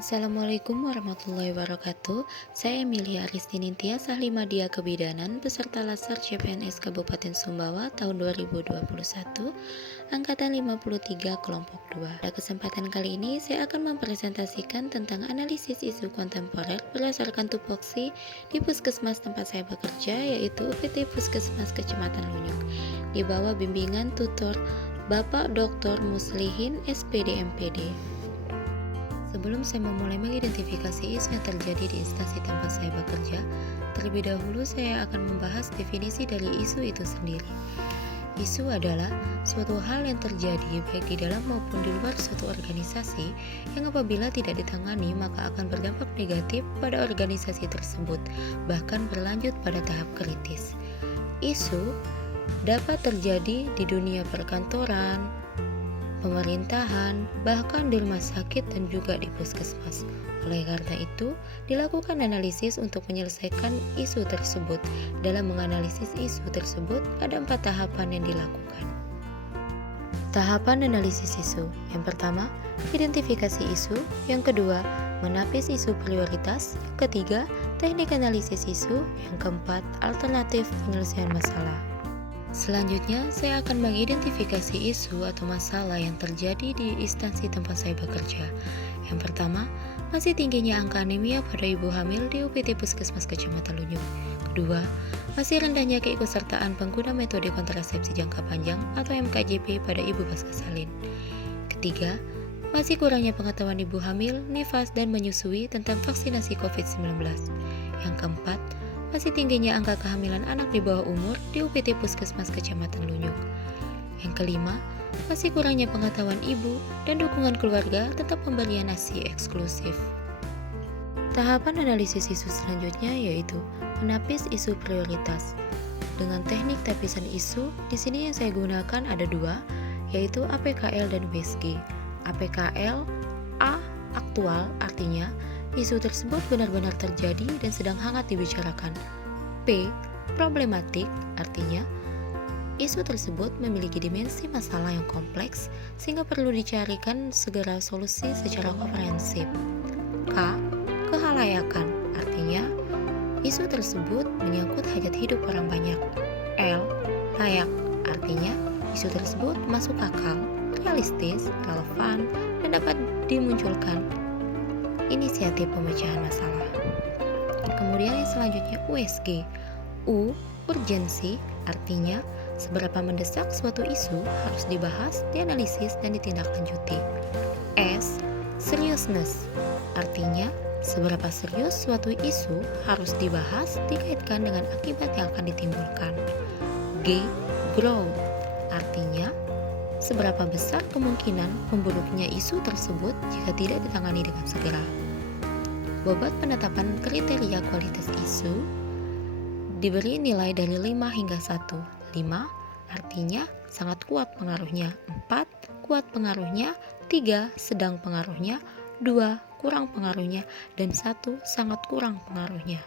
Assalamualaikum warahmatullahi wabarakatuh. Saya Emilia Aristini Tias, ahli media kebidanan, peserta Laser CPNS Kabupaten Sumbawa tahun 2021, angkatan 53 kelompok 2. Pada kesempatan kali ini, saya akan mempresentasikan tentang analisis isu kontemporer berdasarkan tupoksi di puskesmas tempat saya bekerja, yaitu UPT Puskesmas Kecamatan Lunyuk, di bawah bimbingan tutor Bapak Dr. Muslihin, SPD MPD. Sebelum saya memulai mengidentifikasi isu yang terjadi di instansi tempat saya bekerja, terlebih dahulu saya akan membahas definisi dari isu itu sendiri. Isu adalah suatu hal yang terjadi baik di dalam maupun di luar suatu organisasi yang apabila tidak ditangani maka akan berdampak negatif pada organisasi tersebut, bahkan berlanjut pada tahap kritis. Isu dapat terjadi di dunia perkantoran, pemerintahan, bahkan di rumah sakit dan juga di puskesmas. Oleh karena itu, dilakukan analisis untuk menyelesaikan isu tersebut. Dalam menganalisis isu tersebut, ada 4 tahapan yang dilakukan. Tahapan analisis isu. Yang pertama, identifikasi isu. Yang kedua, menapis isu prioritas. Yang ketiga, teknik analisis isu. Yang keempat, alternatif penyelesaian masalah. Selanjutnya, saya akan mengidentifikasi isu atau masalah yang terjadi di instansi tempat saya bekerja. Yang pertama, masih tingginya angka anemia pada ibu hamil di UPT Puskesmas Kecamatan Lunyuk. Kedua, masih rendahnya keikutsertaan pengguna metode kontrasepsi jangka panjang atau MKJP pada ibu pasca salin. Ketiga, masih kurangnya pengetahuan ibu hamil, nifas, dan menyusui tentang vaksinasi COVID-19. Yang keempat, masih tingginya angka kehamilan anak di bawah umur di UPT Puskesmas Kecamatan Lunyuk. Yang kelima, masih kurangnya pengetahuan ibu dan dukungan keluarga tentang pemberian ASI eksklusif. Tahapan analisis isu selanjutnya yaitu menapis isu prioritas. Dengan teknik tapisan isu, di sini yang saya gunakan ada 2, yaitu APKL dan WSG. APKL, A, aktual, artinya isu tersebut benar-benar terjadi dan sedang hangat dibicarakan. P, problematik, artinya isu tersebut memiliki dimensi masalah yang kompleks sehingga perlu dicarikan segera solusi secara komprehensif. K, kehalayakan, artinya isu tersebut menyangkut hajat hidup orang banyak. L, layak, artinya isu tersebut masuk akal, realistis, relevan, dan dapat dimunculkan inisiatif pemecahan masalah. Kemudian yang selanjutnya USG. U, urgensi, artinya seberapa mendesak suatu isu harus dibahas, dianalisis, dan ditindaklanjuti. S, seriousness, artinya seberapa serius suatu isu harus dibahas, dikaitkan dengan akibat yang akan ditimbulkan. G, grow, artinya seberapa besar kemungkinan memburuknya isu tersebut jika tidak ditangani dengan segera. Bobot penetapan kriteria kualitas isu diberi nilai dari 5 hingga 1. 5 artinya sangat kuat pengaruhnya, 4 kuat pengaruhnya, 3 sedang pengaruhnya, 2 kurang pengaruhnya, dan 1 sangat kurang pengaruhnya.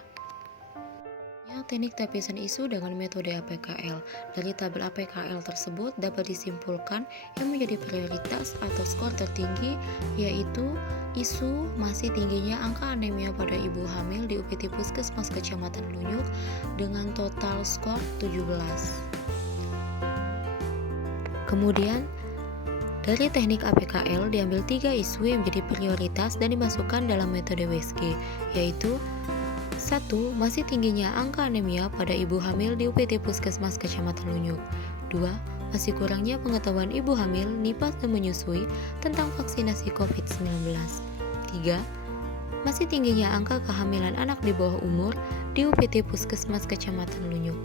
Teknik tapisan isu dengan metode APKL. Dari tabel APKL tersebut dapat disimpulkan yang menjadi prioritas atau skor tertinggi yaitu isu masih tingginya angka anemia pada ibu hamil di UPT Puskesmas Kecamatan Lunyuk dengan total skor 17. Kemudian dari teknik APKL diambil 3 isu yang menjadi prioritas dan dimasukkan dalam metode WSG, yaitu 1. Masih tingginya angka anemia pada ibu hamil di UPT Puskesmas Kecamatan Lunyuk. 2. Masih kurangnya pengetahuan ibu hamil, nifas, dan menyusui tentang vaksinasi COVID-19. 3. Masih tingginya angka kehamilan anak di bawah umur di UPT Puskesmas Kecamatan Lunyuk.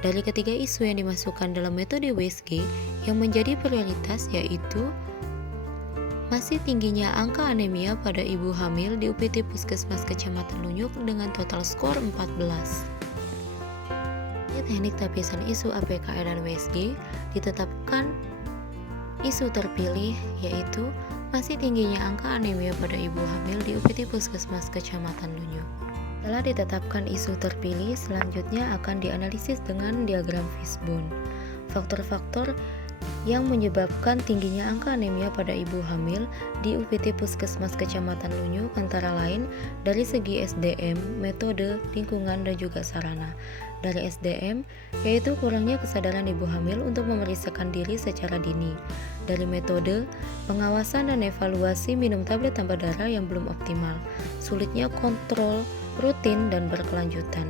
Dari ketiga isu yang dimasukkan dalam metode WSG, yang menjadi prioritas yaitu masih tingginya angka anemia pada ibu hamil di UPT Puskesmas Kecamatan Lunyuk dengan total skor 14. Teknik tapisan isu APKL dan WSG ditetapkan isu terpilih yaitu masih tingginya angka anemia pada ibu hamil di UPT Puskesmas Kecamatan Lunyuk. Setelah ditetapkan isu terpilih, selanjutnya akan dianalisis dengan diagram fishbone. Faktor-faktor yang menyebabkan tingginya angka anemia pada ibu hamil di UPT Puskesmas Kecamatan Lunyuk antara lain dari segi SDM, metode, lingkungan, dan juga sarana. Dari SDM, yaitu kurangnya kesadaran ibu hamil untuk memeriksakan diri secara dini. Dari metode, pengawasan dan evaluasi minum tablet tambah darah yang belum optimal, sulitnya kontrol rutin dan berkelanjutan.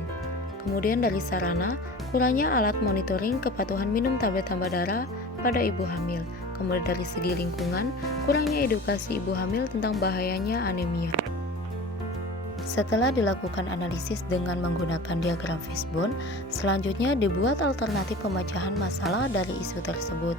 Kemudian dari sarana, kurangnya alat monitoring kepatuhan minum tablet tambah darah pada ibu hamil. Kemudian dari segi lingkungan, kurangnya edukasi ibu hamil tentang bahayanya anemia. Setelah dilakukan analisis dengan menggunakan diagram fishbone, selanjutnya dibuat alternatif pemecahan masalah dari isu tersebut.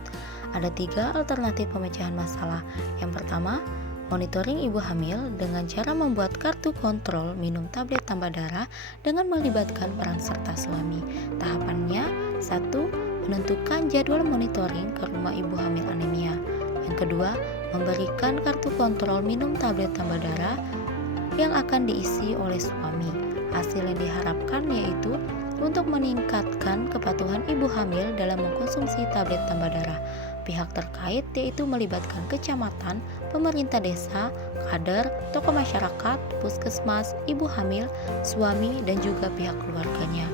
Ada 3 alternatif pemecahan masalah. Yang pertama, monitoring ibu hamil dengan cara membuat kartu kontrol minum tablet tambah darah dengan melibatkan peran serta suami. Tahapannya, 1. Menentukan jadwal monitoring ke rumah ibu hamil anemia. Yang kedua, memberikan kartu kontrol minum tablet tambah darah yang akan diisi oleh suami. Hasil yang diharapkan yaitu untuk meningkatkan kepatuhan ibu hamil dalam mengkonsumsi tablet tambah darah. Pihak terkait yaitu melibatkan kecamatan, pemerintah desa, kader, tokoh masyarakat, puskesmas, ibu hamil, suami, dan juga pihak keluarganya.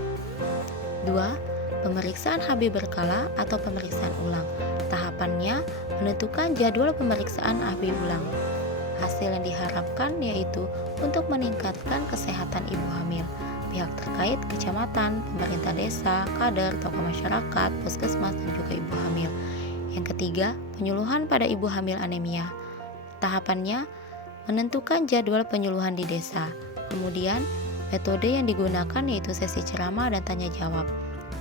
2. Pemeriksaan HB berkala atau pemeriksaan ulang. Tahapannya menentukan jadwal pemeriksaan HB ulang. Hasil yang diharapkan yaitu untuk meningkatkan kesehatan ibu hamil. Pihak terkait kecamatan, pemerintah desa, kader, tokoh masyarakat, puskesmas, dan juga ibu hamil. Yang ketiga, penyuluhan pada ibu hamil anemia. Tahapannya menentukan jadwal penyuluhan di desa. Kemudian, metode yang digunakan yaitu sesi ceramah dan tanya jawab.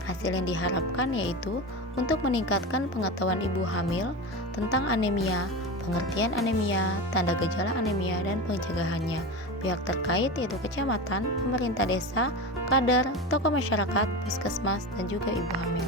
Hasil yang diharapkan yaitu untuk meningkatkan pengetahuan ibu hamil tentang anemia, pengertian anemia, tanda gejala anemia, dan pencegahannya. Pihak terkait yaitu kecamatan, pemerintah desa, kader, tokoh masyarakat, puskesmas, dan juga ibu hamil.